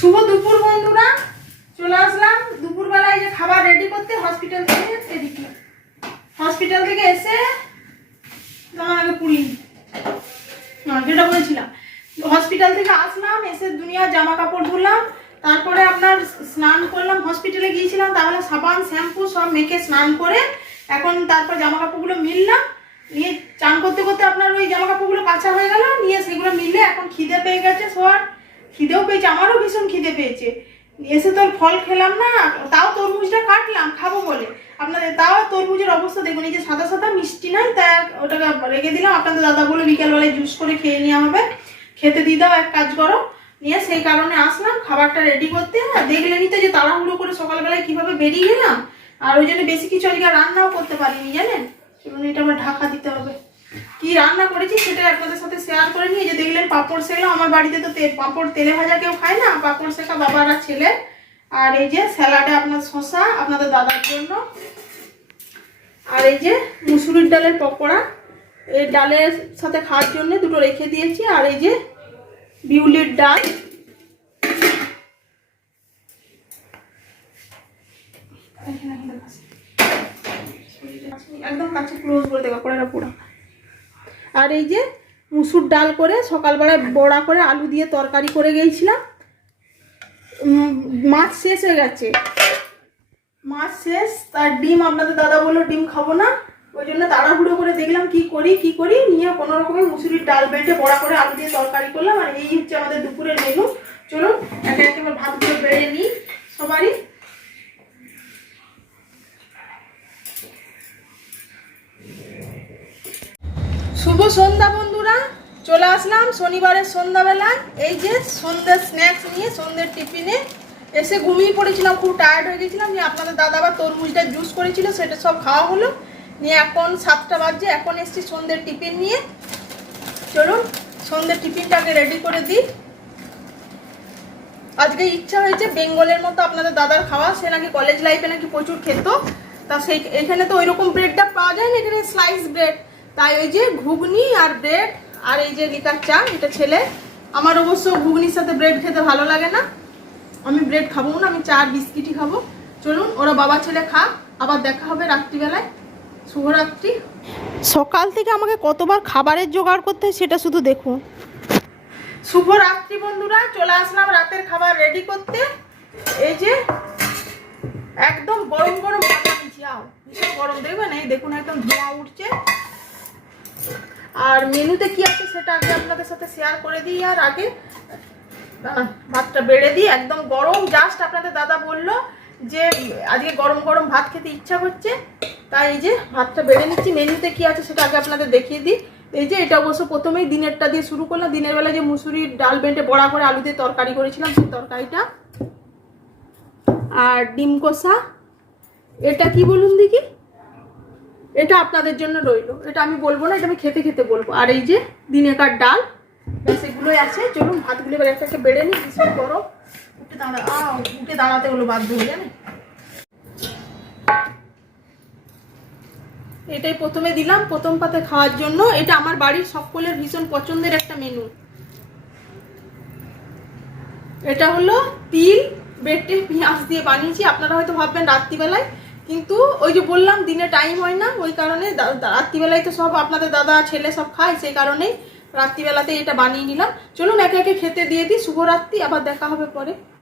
শুভ দুপুর বন্ধুরা। চলে আসলাম। দুপুরবেলায় যে খাবার রেডি করতে হসপিটাল থেকে, এদিকে। হসপিটাল থেকে এসে তোমার আগে পুরি। যেটা বলেছিলাম। হসপিটাল থেকে আসলাম, এসে দুনিয়ার জামা কাপড় ধুলাম। তারপরে আপনার স্নান করলাম। হসপিটালে গিয়েছিলাম তাহলে সাবান, শ্যাম্পু সব মেখে স্নান করে এখন তারপর জামা কাপড়গুলো মিললাম। নিয়ে চান করতে করতে আপনার ওই জামা কাপড়গুলো কাঁচা হয়ে গেল। নিয়ে সেগুলো মিললে এখন খিদে পেয়ে গেছে সবার খিদেও পেয়েছে, আমারও ভীষণ খিদে পেয়েছে। এসে তোর ফল খেলাম না, তাও তরমুজটা কাটলাম, খাব বলে। আপনাদের, তাও তরমুজের অবস্থা দেখুন, এই যে সাদা সাদা মিষ্টি নাই তাই ওটাকে রেখে দিলাম। আপনাদের দাদা বলে বিকেলবেলায় জুস করে খেয়ে নেওয়া হবে। খেতে দিয়ে দাও এক কাজ করো, নিয়ে সেই কারণে আসলাম, খাবারটা রেডি করতে। আর দেখলেনই তো যে তাড়াহুড়ো করে সকালবেলায় কীভাবে বেরিয়ে গেলাম আর ওই জন্য বেশি কিছু আজকে রান্নাও করতে পারিনি, জানেন? এটা আমার ঢাকা দিতে হবে। কি রান্না করেছি সেটা আপনাদের সাথে শেয়ার করে নিয়ে যে দেখলেন পাঁপড় সেকলাম আমার বাড়িতে তো পাঁপড় তেলে ভাজা কেউ খায় না, পাঁপড় শেখা বাবার ছেলে আর এই যে স্যালাডে আপনার শশা আপনাদের দাদার জন্য। আর এই যে মুসুরির ডালের পকোড়া, এই ডালের সাথে খাওয়ার জন্য দুটো রেখে দিয়েছি, আর এই যে বিউলির ডাল। একদম কাছে ক্লোজ করে দেওয়া কড়াটা পুরো। আর এই যে মুসুর ডাল করে সকালবেলায় বড়া করে আলু দিয়ে তরকারি করে গিয়েছিলাম মাছ শেষ হয়ে গেছে। মাছ শেষ তার ডিম, আপনাদের দাদা বলল ডিম খাব না। ওই জন্য তাড়াহুড়ো করে দেখলাম কি করি কি করি, নিয়ে কোনো রকমের মুসুরির ডাল বেটে বড়া করে আলু দিয়ে তরকারি করলাম। আর এই হচ্ছে আমাদের দুপুরের মেনু চলুন, একে একে আমার ভাতগুলো বেড়ে নিই। সবারই শুভ সন্ধ্যা বন্ধুরা, চলে আসলাম শনিবারের সন্ধ্যাবেলা। এই যে সন্ধ্যের স্ন্যাক্স নিয়ে, সন্ধ্যের টিফিনে এসে ঘুমিয়ে পড়েছিলাম, খুব টায়ার্ড হয়ে গেছিলাম। নিয়ে আপনাদের দাদা আবার তরমুজটা জুস করেছিল, সেটা সব খাওয়া হলো। নিয়ে এখন সাতটা বাজছে এখন এসছি সন্ধ্যের টিফিন নিয়ে। চলুন, সন্ধ্যের টিফিনটাকে রেডি করে দিই। আজকে ইচ্ছা হয়েছে বেঙ্গলের মতো আপনাদের দাদার খাওয়া। সে নাকি কলেজ লাইফে নাকি প্রচুর খেত। তা সেই, এখানে তো ওইরকম ব্রেডটা পাওয়া যায় না এখানে স্লাইস ব্রেড তাই ওই যে ঘুগনি আর ব্রেড আর এই যে লিকার চা এটা ছেলে। আমার অবশ্য ঘুগনির সাথে ব্রেড খেতে ভালো লাগে না। আমি ব্রেড খাব না আমি চা আর বিস্কিটই খাব। চলুন ওরা বাবা ছেলে খা আবার দেখা হবে রাত্রিবেলায়। শুভরাত্রি। সকাল থেকে আমাকে কতবার খাবারের জোগাড় করতে হয় সেটা শুধু দেখুন। শুভ রাত্রি বন্ধুরা চলে আসলাম রাতের খাবার রেডি করতে। এই যে একদম গরম গরম ভাত বানিয়েছি আও ভীষণ গরম। দেখবেন এই দেখুন একদম ধোঁয়া উঠছে। আর মেনুতে কি আছে সেটা আগে আপনাদের সাথে শেয়ার করে দিই আর আগে ভাতটা বেড়ে দিই। একদম গরম জাস্ট আপনাদের দাদা বলল যে, আজকে গরম গরম ভাত খেতে ইচ্ছা করছে, তাই এই যে ভাতটা বেড়ে নিচ্ছি। মেনুতে কি আছে সেটা আগে আপনাদের দেখিয়ে দিই। এই যে এটা অবশ্য প্রথমেই দিনেরটা দিয়ে শুরু করলাম। দিনের বেলা যে মুসুরির ডাল বেঁটে বড়া করে আলু দিয়ে তরকারি করেছিলাম, সেই তরকারিটা। আর ডিম কষা, এটা কি বলুন দেখি? এটা আপনাদের জন্য রইল। এটা আমি বলব না, এটা আমি খেতে খেতে বলব। আর এই যে দিনেকার ডাল, ব্যাস এগুলোই আছে। চলুন, ভাতগুলো এবার একটা বেড়ে নিই ভীষণ গরম উঠে দাঁড়া উঠে দাঁড়াতে হলো বাধ্য হয়ে জানে এটাই প্রথমে দিলাম, প্রথম পাতে খাওয়ার জন্য। এটা আমার বাড়ির সকলের ভীষণ পছন্দের একটা মেনু এটা হলো তিল, বেটে পেঁয়াজ দিয়ে বানিয়েছি। আপনারা হয়তো ভাববেন, রাত্রিবেলায় কিন্তু ওই যে বললাম, দিনে টাইম হয় না, ওই কারণে রাত্রিবেলায় তো সব আপনাদের দাদা, ছেলে সব খায়, সেই কারণেই রাত্রিবেলাতে এটা বানিয়ে নিলাম। চলুন একে একে খেতে দিয়ে দিই, শুভরাত্রি, আবার দেখা হবে পরে।